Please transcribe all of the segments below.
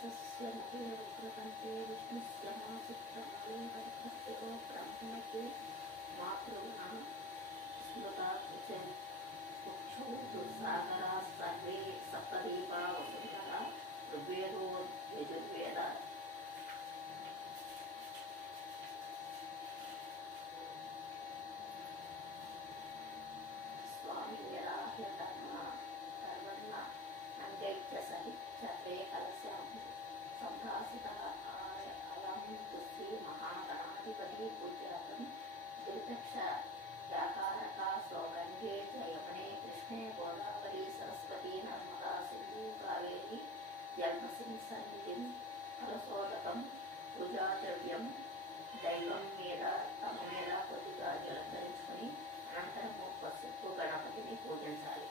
व्यासस्य मतिर्वक्रतन्ते विष्णुस्य मासिकमालङ्करितस्य ब्राह्मणस्य मातृगुणः स्मृता कुक्षौ दुस्सागराः सर्वे सप्तदीपा वसुन्धरा ऋग्वेदो यजुर्वेदः स्वामी धर्म कर्मण्य नंगैक्य सहित कलशं संभासितः अयं तुष्टि महागणाधिपति पूज्यरतं द्विचक्ष व्याकारका स्वगंगे च यमुने कृष्णे गोदावरी सरस्वती नर्मदा सिंधु कावेरी जन्मसिंह सन्निधिं कलशोदकं पूजाद्रव्यं दैवं మీద తమ మీద కొద్దిగా జలధరించుకొని అనంతరము పసుపు గణపతిని పూజించాలి.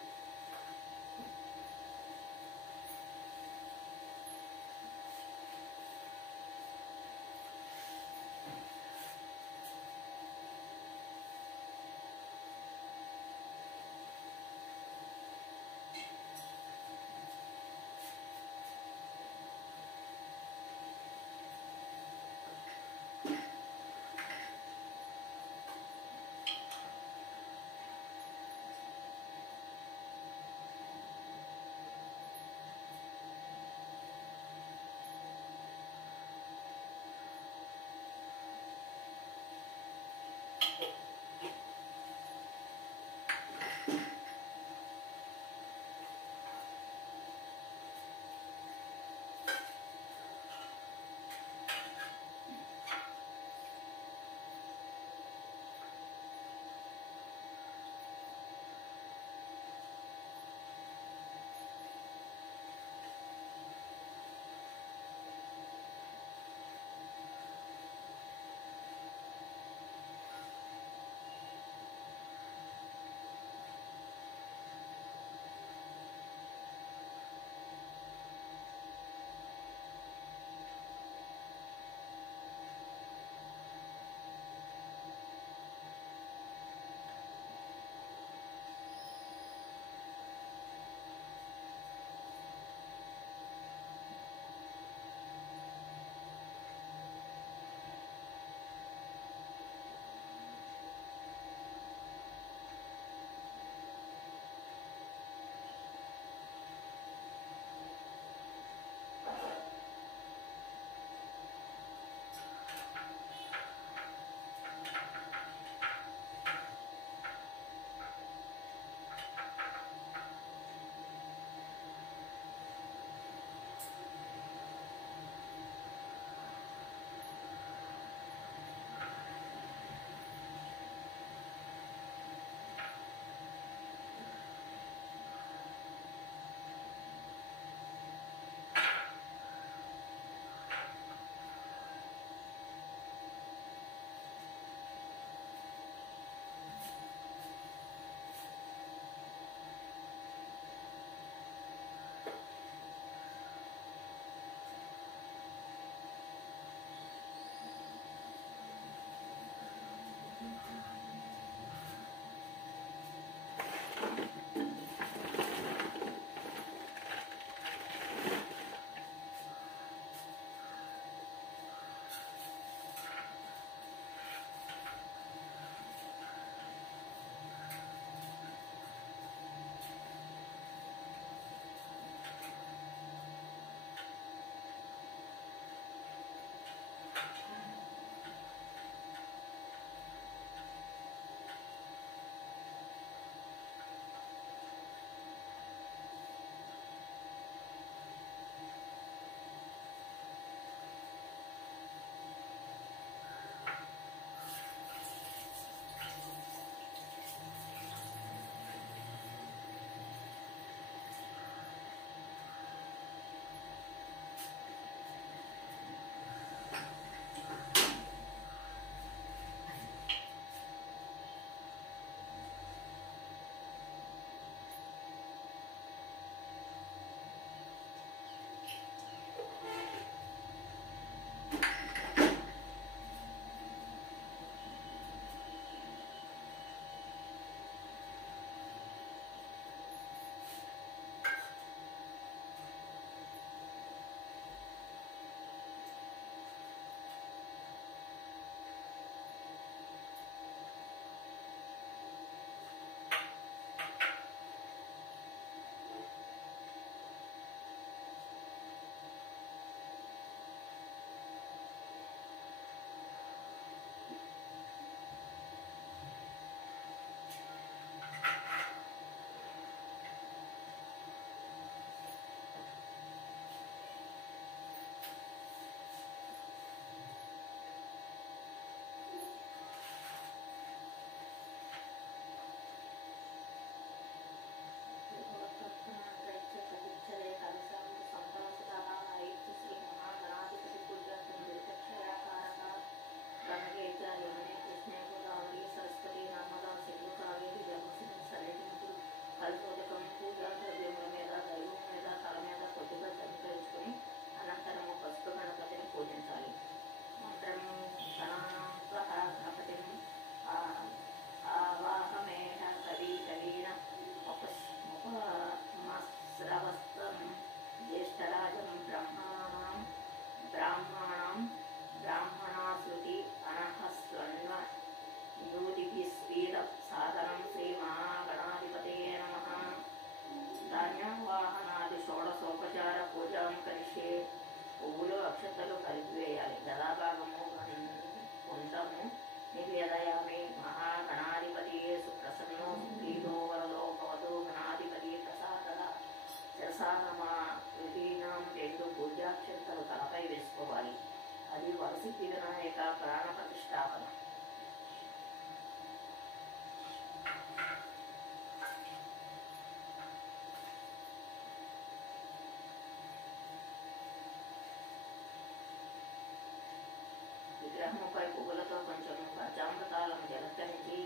దేహముపై పువ్వులతో కొంచెం పంచామృతాలను జలకరించి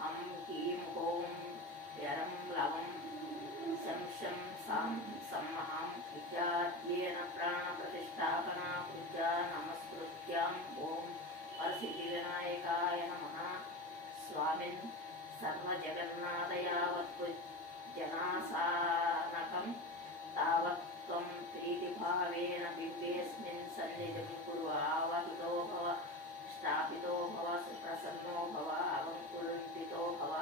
హం హీం హోం యరం లవం శంశం సాం సమ్మహం విద్యాద్యేన ప్రాణ ప్రతిష్టాపన పూజా నమస్కృత్యాం ఓం వరసిద్ధి వినాయకాయ నమః. స్వామిన్ సర్వజగన్నాథయావత్ జనాసానకం తావత్ త్వం ప్రీతిభావేన బింబేస్మిన్ సన్నిధిం కురు. ఆవహితో భవ, స్థాపితో భవ, సుప్రసన్నో భవ, అలంకురితో భవ,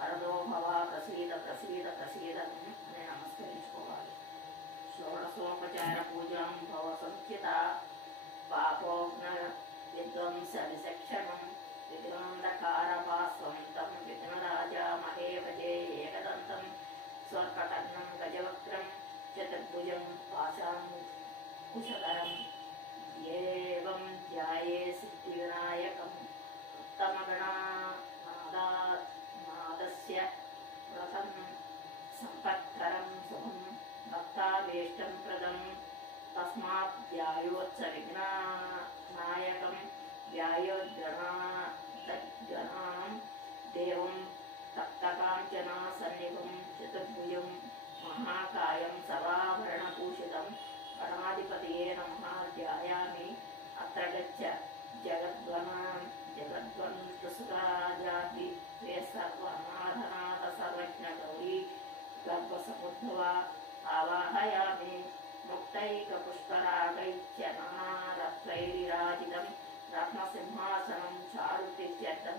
వరదో భవ, ప్రసీద ప్రసీద ప్రసీద అని నమస్కరించుకోవాలి. షోడశోపచార పూజాం భవ సంఖ్యత పాపోగ్న విధ్వంస విశక్షణం విఘ్నందకారపాస్వంతం విఘ్నరాజా మహేవజే ఏకదంతం స్వర్పకర్ణం గజవక్త్రం చతుర్భుజం పాశాంకుశధరం ఏవం ధ్యాయే సిద్ధివినాయకం ఉత్తమగణనాదస్య వ్రతం సంపత్కరం శుభం భక్తాభీష్టం ప్రదం. తస్మాత్ ధ్యాయోత్స విఘ్ననాయకం ధ్యాయోద్గణాం దేవం తప్తకాంచనా సన్నిభం చతుర్భుజం మహాకాయం సర్వాభరణభూషితం గణాధిపతయే నమః. ధ్యాయామి అత్ర గచ్చ జగద్వన్సురాజాది సర్వనాథనాథ సర్వజ్ఞ గౌరీ గర్భసముద్భవ ఆవాహయామి. ముక్తైక పుష్పరాగైత్య నానారత్నైరాజితం రత్నసింహాసనం చారుతిత్యర్థం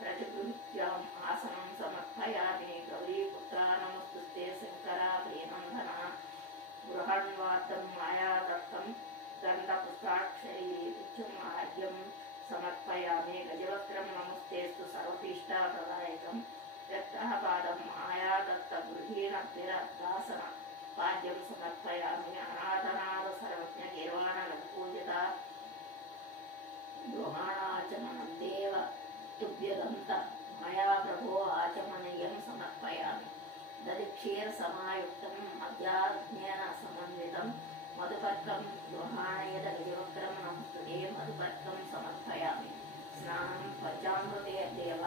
ప్రతిగృహ్యాం ఆసనం సమర్పయామి. గౌరీపుత్రా నమస్తుతే శంకర ప్రియనందన. గృహణ్వార్థం మాయాదత్తం గంధపుష్పాక్షరీత్యం ఆద్యం సమర్పయామి. గజవక్త్రం నమస్తేస్తు సర్వపీష్టాప్రదాయకం వ్యక్తపాదం మాయాదత్త గృహీణాసన పాద్యం సమర్పయామి. అనాథనాథ సర్వజ్ఞ గీర్వాణ పూజిత గృహాణాచమనం దేవ తుభ్యదంత మయా ప్రభో ఆచమనీయం సమర్పయామి. దధిక్షీర సమాయుక్తం మధ్యాజ్ఞాన సమన్వితం మధుపర్కం గృహాణయద గజవక్త్రం నమస్తుతే మధుపర్కం సమర్పయామి. స్నానం పంచామృతే దేవ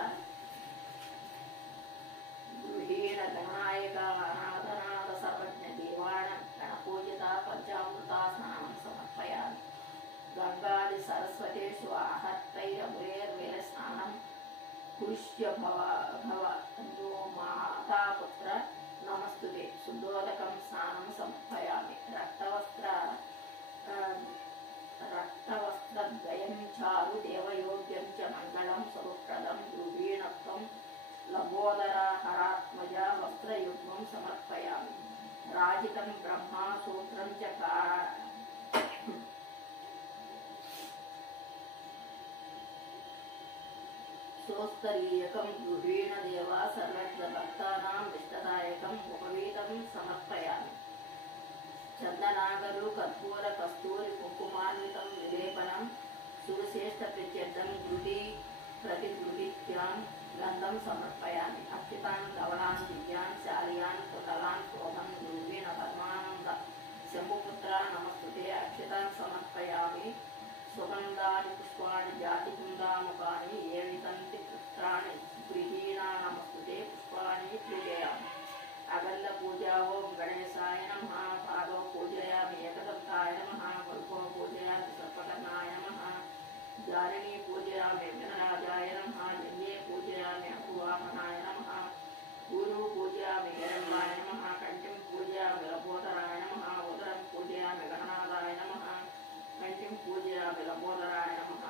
గృహీణ గణాయక అనాథనాథ సర్వజ్ఞ దేవాణ గణపూజిత పంచామృత స్నానం సమర్పయామి. గంగాది సరస్వతేషు ఆహర్తైరమురేర్వేల స్నానం కురుష్య భవ మాతాపుత్ర నమస్తుతే శుద్ధోదకం స్నానం సమర్పయామి. రక్తవస్త్రద్వయం చారు దేవయోగ్యం చ మంగళం స్వరూప్రదం గృహీణత్వం లబోదరహరాత్మజ వస్త్రయుగ్మం సమర్పయామి. రాజితం బ్రహ్మా సూత్రం చ సోస్తరీయకం గృహీణ దేవా సర్వజ్ఞ భక్తానాం ఇష్టదాయకం ఉపవీతం సమర్పయామి. చందనాగరు కర్పూర కస్తూరి కుంకుమాన్వితం విలేపనం సువిశేష ప్రత్యర్థం గృహి ప్రతిగృహీత్యాం గంధం సమర్పయామి. అక్షితాన్ ధవళాన్ దివ్యాన్ శాలియాన్ కుటలాన్ శోభన్ గృహీణ పరమానంద శంభుపుత్ర నమస్తుతే అక్షితాన్ సమర్పయామి. సుగంధాని పుష్పాణి జాతి కుందాముఖాని ఏ వితంతి పుత్రాణి గృహీణా నమస్తుతే పుష్పాణి పూజయామి. అగల్ల పూజా ఓం గణేశాయ నమః. పాదో పూజయామి ఏకదంతాయ నమః. కల్పో పూజయామి సర్పకర్ణాయ నమః. జారిణీ పూజయామి విఘ్నరాజాయ నమః. లింగే పూజయామి అపువాహనాయ నమః. గురు పూజయామి హిరణ్యాయ నమః. కంఠిం పూజయామి లబోదరాయ నమః. ఉదరం పూజయామి గణనాథాయ నమః. కంఠిం పూజయామి లబోదరాయ నమః.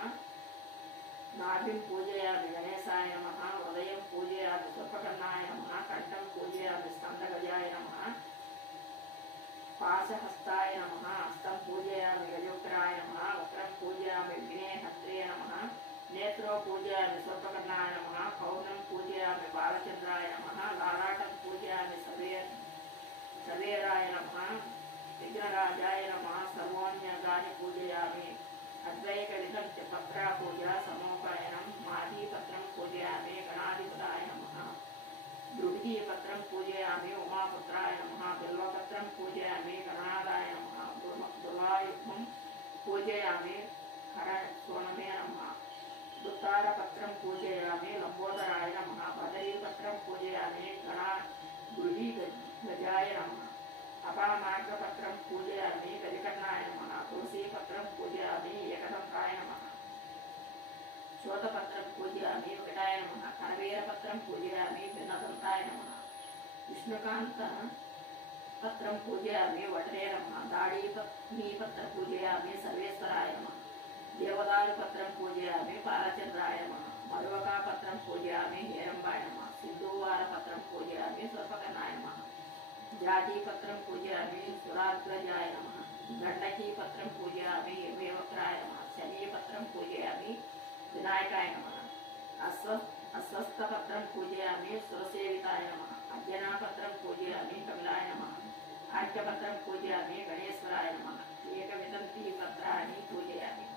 నాభిం పూజయామి గణేశాయ నమః. హృదయం పూజయామి సర్పకర్ణాయ నమః. కంఠం పూజయామి స్కందగజాయ నమః. పాశహస్తాయ నమః. హస్తం పూజయామి గజోగ్రాయ నమః. వక్రం పూజయామి విఘ్నేహత్రే నమః. నేత్రో పూజయామి సర్పకర్ణాయ నమః. పౌర్ణం పూజయామి బాలచంద్రాయ నమః. లాలాటం పూజయామి సవేరాయ నమః. విఘ్నరాజాయ నమః. సర్వోన్యగాని పూజయామి. అద్వైకలితం చ పత్రా పూజ సమోపాయనం. మాధీపత్రం పూజయామి గణాధిపతాయ నమః. గృహీపత్రం పూజయామి ఉమాపుత్రాయ నమః. బిల్వపత్రం పూజయామి గణనాథాయ నమః. దులాయుగ్మం పూజయామి పత్రం పూజయామి లంబోదరాయ నమః. బదరీపత్రం పూజయామి గృహీ గజాయ నమః. అపామార్గపత్రం పూజయామి గజకర్ణాయ నమః. తులసీపత్రం పూజయామి ఏకదంతాయ నమః. శోతపత్రం పూజయామి వికటాయ నమః. కనవీరపత్రం పూజయామి భిన్నదంతాయ నమః. విష్ణుకాంత పత్రం పూజయామి వటరే నమః. దాడీపత్ర పూజయామి సర్వేశ్వరాయ నమః. దేవదారు పత్రం పూజయామి బాలచంద్రాయ నమః. మరువకాపత్రం పూజయామి హేరంబాయ నమః. సింధూవార పత్రం పూజయామి స్వర్పకర్ణాయ నమః. జాతీపత్రం పూజయామి సురాగ్రజాయ నమః. గండకీపత్రం పూజయామి యమవక్రాయ నమః. శనీపత్రం పూజయామి వినాయకాయ నమః. అస్వస్థపత్రం పూజయామి సురసేవితాయ నమః. అర్జనాపత్రం పూజయామి కపిలాయ నమః. ఆర్క్యపత్రం పూజయామి గణేశ్వరాయ నమః. ఏకవితంతి పత్రాన్ని పూజయామి.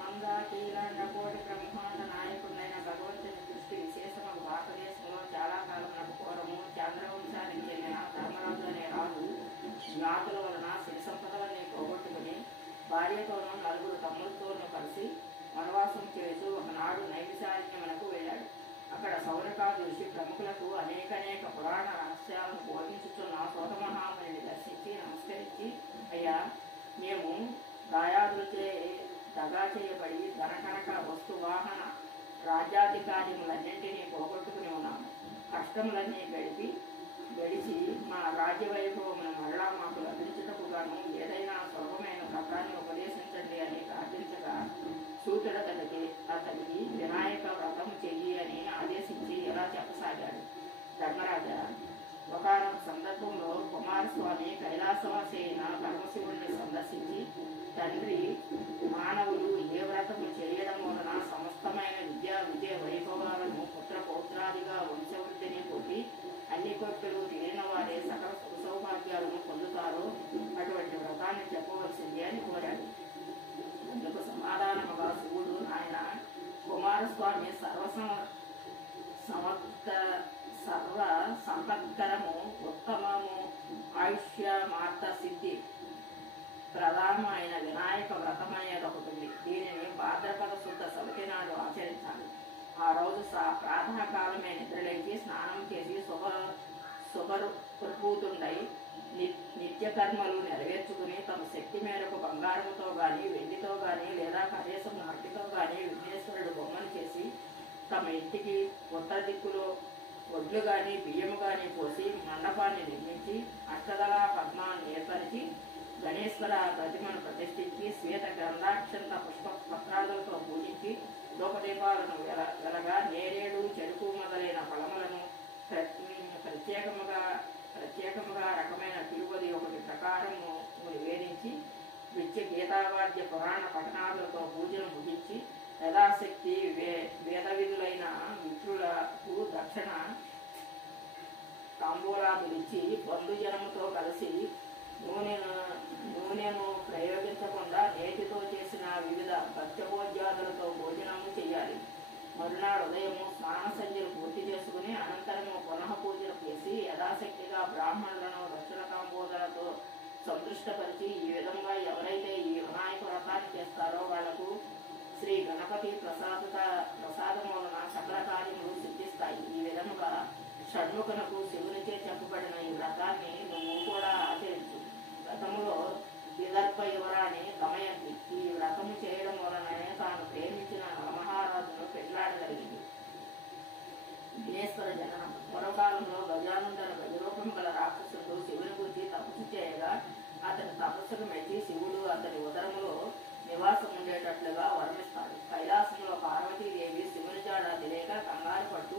మందాకీలాండకోటి బ్రహ్మాండ నాయకుడైన భగవంతుని దృష్టి విశేషములు భారతదేశంలో చాలా కాలం పూర్వము చంద్రవంశానికి చెందిన ధర్మరాజు అనే రాజు జ్ఞాతుల వలన సిరి సంపదలన్నీ పోగొట్టుకుని భార్యతోనూ నలుగురు తమ్ములతోనూ కలిసి వనవాసం చేస్తూ ఒకనాడు నైమిషారణ్యమునకు వెళ్ళాడు. అక్కడ సౌనకాది ఋషి ప్రముఖులకు అనేక పురాణ రహస్యాలను బోధించుతున్న సోతమహాముని దర్శించి నమస్కరించి, అయ్యా, మేము దాయాదులచే దగా చేయబడి ధనకనక వస్తువాహన రాజ్యాధికార్యములన్నింటినీ పోగొట్టుకుని ఉన్నాము. కష్టములన్నీ గడిచి మా రాజ్యవైభవమును మరలా మాకు లభించుటకు గాను ఏదైనా సులభమైన వ్రతాన్ని ఉపదేశించండి అని ప్రార్థించగా అతనికి వినాయక వ్రతం చెయ్యి అని ఆదేశించి ఇలా చెప్పసాగాడు. ధర్మరాజా, ఒకనొక సందర్భంలో కుమారస్వామి కైలాసవాసి అయిన పరమశివుడిని సందర్శించి, తండ్రి, మానవులు ఏ వ్రతము చేయడం వలన సమస్తమైన విద్య వైభవాలను పుత్ర పౌత్రాదిగా వంశవృద్ధిని పొంది అన్ని కోర్కెలు తీరిన వారే సకల సుఖ సౌభాగ్యాలను పొందుతారో అటువంటి వ్రతాన్ని చెప్పవలసింది అని కోరాడు. అందుకు సమాధానముగా శివుడు, నాయన, కుమారస్వామి సర్వ సంపత్కరము, ఉత్తమము, ఆయుష్య మార్త సిద్ధి ప్రధానమైన వినాయక వ్రతం అనేది ఒకటి ఉంది. దీనిని భాద్రపద శుద్ధ చవితి నాడు ఆచరించాలి. ఆ రోజు ప్రాతకాలమే నిద్రలేచి స్నానం చేసి శుభప్రభూతుండై నిత్యకర్మలు నెరవేర్చుకుని తమ శక్తి మేరకు బంగారముతో గాని వెండితో గాని లేదా కనీసం మట్టితో గాని విఘ్నేశ్వరుడు బొమ్మను చేసి తమ ఇంటికి ఉత్తర దిక్కులో వడ్లు గాని బియ్యము గాని పోసి మండపాన్ని నిర్మించి అష్టదళ పద్మాన్ని ఏర్పరిచి గణేశ్వర ప్రతిమను ప్రతిష్ఠించి శ్వేత గంధాక్షంత పుష్ప పత్రాలతో పూజించి లోకదీపాలను వెలగా నేరేడు, చెరుకు మొదలైన ఫలములను ప్రత్యేకముగా రకమైన తిరుపతి ఒకటి ప్రకారము నివేదించి నిత్య గీతావాద్య పురాణ పఠనాలతో పూజను ముగించి యథాశక్తి వేద విధులైన మిత్రులకు దక్షిణ తాంబూలాదులిచ్చి బంధుజనముతో కలిసి మరునాడు ఉదయము స్నాన సంధ్యలు పూర్తి చేసుకుని అనంతరము పునః పూజలు చేసి యథాశక్తిగా బ్రాహ్మణులను దక్షిణ కాంబోధలతో సంతృష్టపరిచి ఈ విధంగా ఎవరైతే ఈ వినాయక వ్రతాన్ని చేస్తారో వాళ్లకు శ్రీ గణపతి ప్రసాదం వలన సకల కార్యములు సిద్ధిస్తాయి. ఈ విధముగా షణ్ముఖునకు శివునిచే చెప్పబడిన ఈ వ్రతాన్ని నువ్వు కూడా ఆచరించు. వ్రతములో విదర్భ యువరాణి దమయంతి ఈ వ్రతము చేయడం వలననే తాను ప్రేమించిన నలమహారాజును పెళ్లాడగలిగింది. విఘ్నేశ్వర జననం. పూర్వకాలంలో గజానందన గజరూపం గల రాక్షసుడు శివుని గురించి తపస్సు చేయగా అతని తపస్సుకు మెచ్చి శివుడు అతని ఉదరములో నివాసం ఉండేటట్లుగా వర్ణిస్తాడు. కైలాసంలో పార్వతీదేవి శివుని జాడ తెలియక కంగారు పట్టు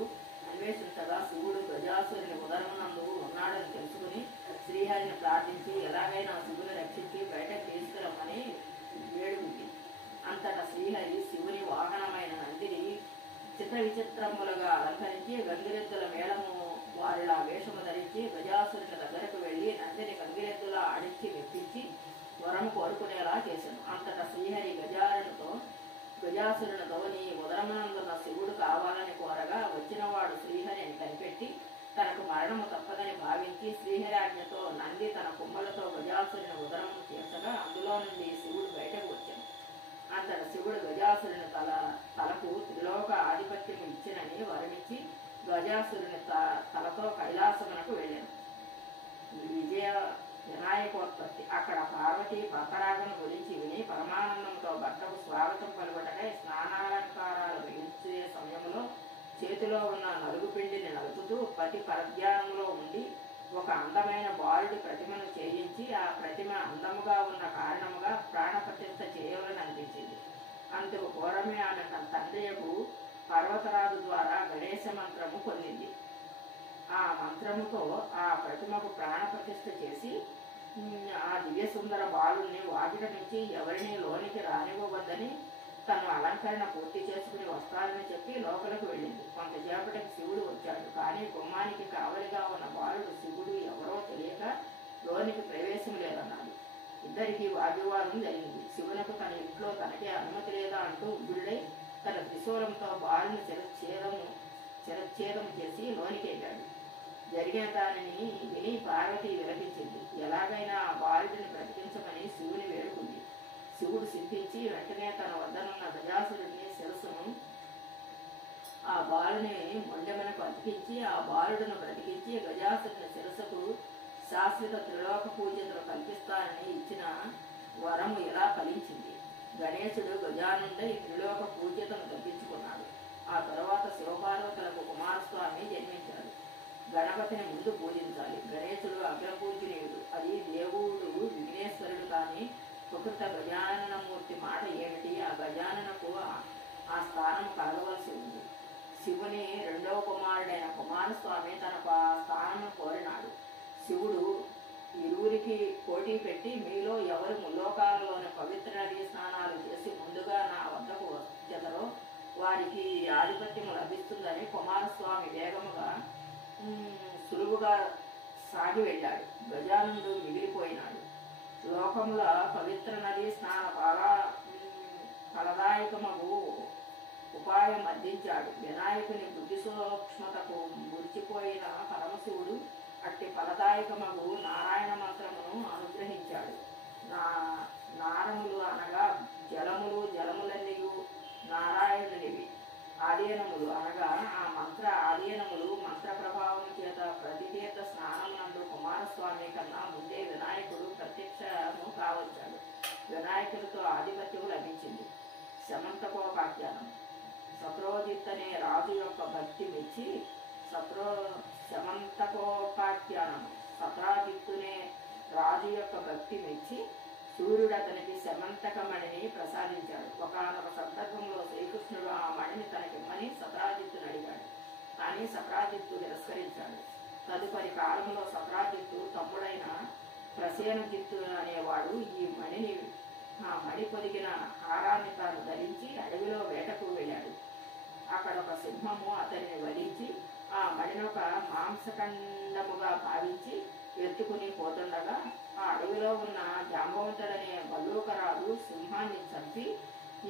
అన్వేషించగా శివుడు గజాసురుని ఉదరమునందు ఉన్నాడని తెలుసుకుని శ్రీహరిని ప్రార్థించి ఎలాగైనా శివుని రక్షించి బయటకు తీసుకురమ్మని వేడుకుంది. అంతటా శ్రీహరి శివుని వాహనమైన నందిని చిత్ర విచిత్రములుగా అలంకరించి గంగిరెద్దుల మేళము వారిలా వేషము ధరించి గజాసురుని దగ్గరకు వెళ్లి నందిని గంగిరెద్దులా ఆడించి మెప్పించి వరము కోరుకునేలా చేశాను. అంతటా శ్రీహరి గజాసురునితో నీ ఉదరమునందున్న శివుడు కావాలని కోరగా వచ్చినవాడు శ్రీహరిని కనిపెట్టి తనకు మరణము తప్పదని భావించి శ్రీహరి ఆజ్ఞతో నంది తన కుమ్మలతో గజాసురుని ఉదరము చేర్చగా అందులో నుండి శివుడు బయటకు వచ్చాను. అంతట శివుడు గజాసురుని తలకు త్రిలోక ఆధిపత్యము ఇచ్చినని వర్ణించి గజాసురుని తలతో కైలాసమునకు వెళ్ళాను. వినాయకోత్పత్తి. అక్కడ పార్వతి భర్తరాగను గురించి విని పరమానందంతో భర్తకు స్వాగతం పలుకుటకై స్నానాలంకారాలు వేయించే సమయంలో చేతిలో ఉన్న నలుగు పిండిని నలుపుతూ పతి పరధ్యానంలో ఉండి ఒక అందమైన బాలుడి ప్రతిమను చేయించి ఆ ప్రతిమ అందముగా ఉన్న కారణముగా ప్రాణప్రతిష్ఠ చేయాలని అనిపించింది. అందుకు పూర్వమే ఆమె తన తండ్రియకు పర్వతరాజు ద్వారా గణేశ మంత్రము పొందింది. ఆ మంత్రముతో ఆ ప్రతిమకు ప్రాణప్రతిష్ఠ చేసి ఆ దివ్య సుందర బాలుని వాకిట నుంచి ఎవరిని లోనికి రానివ్వవద్దని తను అలంకరణ పూర్తి చేసుకుని వస్తారని చెప్పి లోపలికి వెళ్ళింది. కొంతసేపటికి శివుడు వచ్చాడు. కానీ గుమ్మానికి కావలిగా ఉన్న బాలుడు శివుడు ఎవరో తెలియక లోనికి ప్రవేశం లేదన్నాడు. ఇద్దరికి వాగ్వివాదం జరిగింది. శివునకు తన ఇంట్లో తనకే అనుమతి లేదా అంటూ ఉగ్గుడై తన త్రిశూలంతో బాలుని శిరచ్ఛేదం చేసి లోనికి వెళ్ళాడు. జరిగిన దానిని విని పార్వతి విలపించింది. ఎలాగైనా ఆ బాలుడిని బ్రతికించమని శివుని వేడుకుంది. శివుడు సిద్ధించి వెంటనే తన వద్దనున్న గజాసురుడిని శిరస్సును ఆ బాలుని మొండెమనకు అతికించి ఆ బాలుడును బ్రతికించి గజాసురుని శిరస్సుకు శాశ్వత త్రిలోక పూజలు కల్పిస్తానని ఇచ్చిన వరము ఇలా ఫలించింది. గణేశుడు గజానుండై త్రిలోక పూజ్యతను దక్కించుకున్నాడు. ఆ తరువాత శివపార్వతులకు కుమారస్వామి జన్మించాడు. గణపతిని ముందు పూజించాలి. గణేశుడు అగ్రపూజనీయుడు. అది దేవుడు విఘ్నేశ్వరుడు. కానీ ప్రకృత గజాననమూర్తి మాట ఏమిటి? ఆ గజాననకు ఆ స్థానం కలగవలసి ఉంది. శివుని రెండవ కుమారుడైన కుమారస్వామి తనకు ఆ స్థానం కోరినాడు. శివుడు ఇరువురికి పోటీ పెట్టి మీలో ఎవరు ముల్లోకాలలోని పవిత్ర నదీ స్నానాలు చేసి ముందుగా నా వద్దకు వచ్చెదరో వారికి ఆధిపత్యము లభిస్తుందని కుమారస్వామి వేగముగా సులువుగా సాగి వెళ్ళాడు. గజానుడు మిగిలిపోయినాడు. లోకముల పవిత్ర నది స్నాన ఫలదాయకమగు ఉపాయం అందించాడు. వినాయకుని బుద్ధి సూక్ష్మతకు మురిచిపోయిన పరమశివుడు అట్టి ఫలదాయకమగు నారాయణ మంత్రమును అనుగ్రహించాడు. నారములు అనగా జలములు, జలములన్నీయు నారాయణునివి. ఆధీనములు అనగా ఆ మంత్ర ఆధీనములు మంత్ర ప్రభావం చేత ప్రతితీర్థ స్నానమునందు కుమారస్వామి కన్నా ముందే వినాయకుడు ప్రత్యక్షము కావచ్చాడు. వినాయకుడితో ఆధిపత్యము లభించింది. శమంతకోపాఖ్యానం. శత్రోజిత్ అనే రాజు యొక్క భక్తి మెచ్చి శమంతకోపాఖ్యానం. శత్రాజిత్తునే రాజు యొక్క భక్తి మెచ్చి సూర్యుడు అతనికి శమంతకమణిని ప్రసాదించాడు. ఒకనొక సందర్భంలో శ్రీకృష్ణుడు ఆ మణిని తనకిమ్మని శత్రాజిత్తును అడిగాడు. కానీ శత్రాజిత్తు తిరస్కరించాడు. తదుపరి కాలంలో శత్రాజిత్తు తమ్ముడైన ప్రసేనజిత్తు అనేవాడు ఈ మణి పొదిగిన హారాన్ని తాను ధరించి అడవిలో వేటకు వెళ్ళాడు. అక్కడ ఒక సింహము అతనిని వధించి ఆ మణినొక మాంసఖండముగా భావించి ఎత్తుకుని పోతుండగా ఆ అడవిలో ఉన్న జాంబవంతుడనే బల్లూకరాజు సింహాన్ని చంపి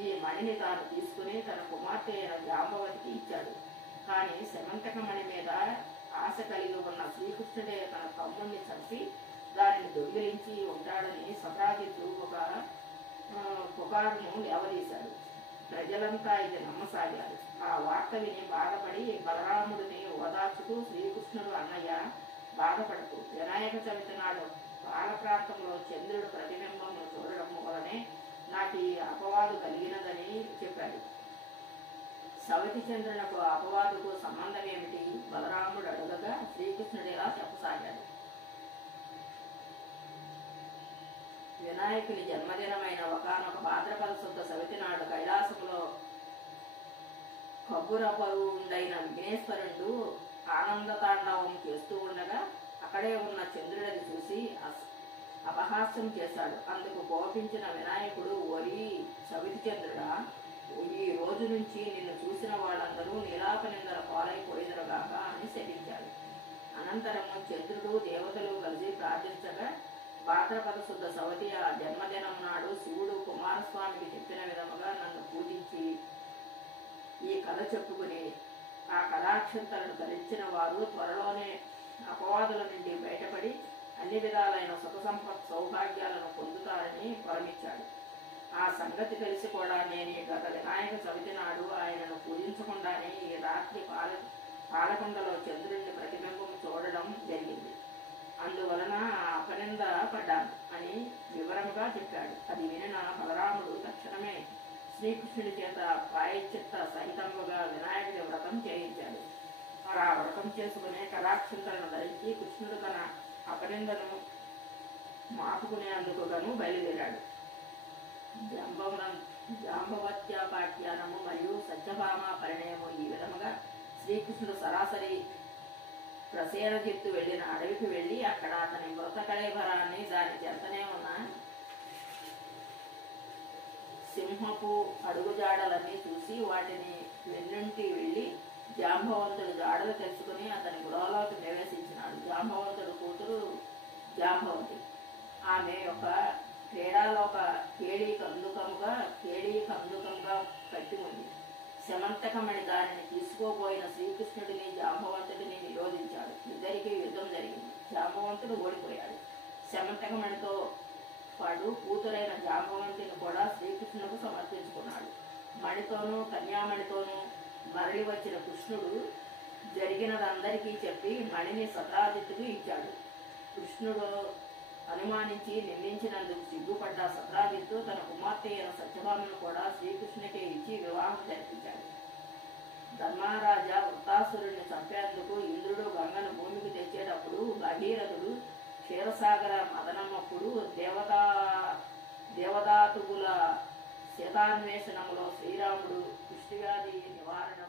ఈ మణిని తాను తీసుకుని తన కుమార్తె అయిన జాంబవతికి ఇచ్చాడు. కానీ శమంతక మణి మీద ఆశ కలిగి ఉన్న శ్రీకృష్ణుడే తన తమ్ముణ్ణి చంపి దానిని దొంగిలించి ఉంటాడని సత్రాజిత్తు ఒక పుకారును లేవదీశాడు. ప్రజలంతా ఇది నమ్మసాగారు. ఆ వార్త విని బాధపడి బలరాముడిని ఓదార్చుతూ శ్రీకృష్ణుడు, అన్నయ్య బాధపడకు, వినాయక చవితి నాడు బాలప్రాంతంలో చంద్రుడు ప్రతిబింబమును చూడడం వలనే నాకు ఈ అపవాదు కలిగినదని చెప్పాడు. సవతి చంద్రునకు అపవాదుకు సంబంధం ఏమిటి? బలరాముడు అడగగా శ్రీకృష్ణుడు ఇలా చెప్పసాగాడు. వినాయకుని జన్మదినమైన ఒకనొక భాద్రపద శుద్ధ సవితి నాడు కైలాసములో కబ్బురపరుండైన విఘ్నేశ్వరుడు ఆనంద తాండవం చేస్తూ ఉండగా అక్కడే ఉన్న చంద్రుడిని చూసి అపహాస్యం చేశాడు. అందుకు కోపించిన వినాయకుడు, ఓరి సవితి చంద్రుడా, ఈ రోజు నుంచి నిన్ను చూసిన వాళ్ళందరూ నీలాపనిందల పాలైపోయిదరుగాక అని శపించాడు. అనంతరము చంద్రుడు దేవతలు కలిసి ప్రార్థించగా భాద్రపద శుద్ధ సవతి ఆ జన్మదినం నాడు శివుడు కుమారస్వామికి చెప్పిన విధముగా నన్ను పూజించి ఈ కథ చెప్పుకుని ఆ కళాక్షంతలను ధరించిన వారు త్వరలోనే అపవాదుల నుండి బయటపడి అన్ని విధాలైన సుఖ సంపత్ సౌభాగ్యాలను పొందుతారని వరమిచ్చాడు. ఆ సంగతి తెలిసి కూడా నేను గత వినాయక చవితి నాడు ఆయనను పూజించకుండానే ఈ రాత్రి పాలకొండలో చంద్రుడిని ప్రతిబింబం చూడడం జరిగింది. అందువలన అపనింద పడ్డాను అని వివరంగా చెప్పాడు. అది వినిన బలరాముడు తక్షణమే శ్రీకృష్ణుడి చేత ప్రాయశ్చిత్త సహితముగా వినాయకుడి వ్రతం చేయించాడు. ఆ వ్రతం చేసుకునే కళాక్షంతలను ధరించి కృష్ణుడు తన అపనిందను మాపుకునేందుకు గాను బయలుదేరాడు. జాంబవత్యాపాఖ్యానము మరియు సత్యభామ పరిణయము ఈ విధముగా శ్రీకృష్ణుడు సరాసరి ప్రసేనజిత్తు వెళ్లిన అడవికి వెళ్లి అక్కడ అతని మృత కళేబరాన్ని దాని చెంతనే ఉన్న సింహపు అడుగుజాడలన్నీ చూసి వాటిని వెన్నుంటి వెళ్లి జాంబవంతుడు జాడలు తెలుసుకుని అతని గృహలోకి ప్రవేశించినాడు. జాంబవంతుడు కూతురు జాంబవతి. ఆమె యొక్క క్రీడాలోక కేళీ కందుకముగా కట్టి ఉంది. శమంతకమణి దానిని తీసుకోబోయిన శ్రీకృష్ణుడిని జాంబవంతుడిని నిరోధించాడు. ఇద్దరికి యుద్ధం జరిగింది. జాంబవంతుడు ఓడిపోయాడు. శమంతకమణితో పాటు కూతురైన జాంబవంతిని కూడా శ్రీకృష్ణులకు సమర్పించుకున్నాడు. మణితోనూ కన్యామణితోనూ మరలి వచ్చిన కృష్ణుడు జరిగినదందరికీ చెప్పి మణిని సత్రాజిత్తుకు ఇచ్చాడు. కృష్ణుడు అనుమానించి నిందించినందుకు సిగ్గుపడ్డ సత్రాజిత్తు తన కుమార్తె అయిన సత్యభామను కూడా శ్రీకృష్ణుకే ఇచ్చి వివాహం జరిపించాడు. ధర్మరాజా వృత్తాసురుడిని చంపేందుకు ఇంద్రుడు గంగను భూమికి తెచ్చేటప్పుడు భగీరథుడు క్షీరసాగర మదనమప్పుడు దేవదాతుగుల శతాన్వేషణములో శ్రీరాముడు కుష్ఠవ్యాధి నివారణ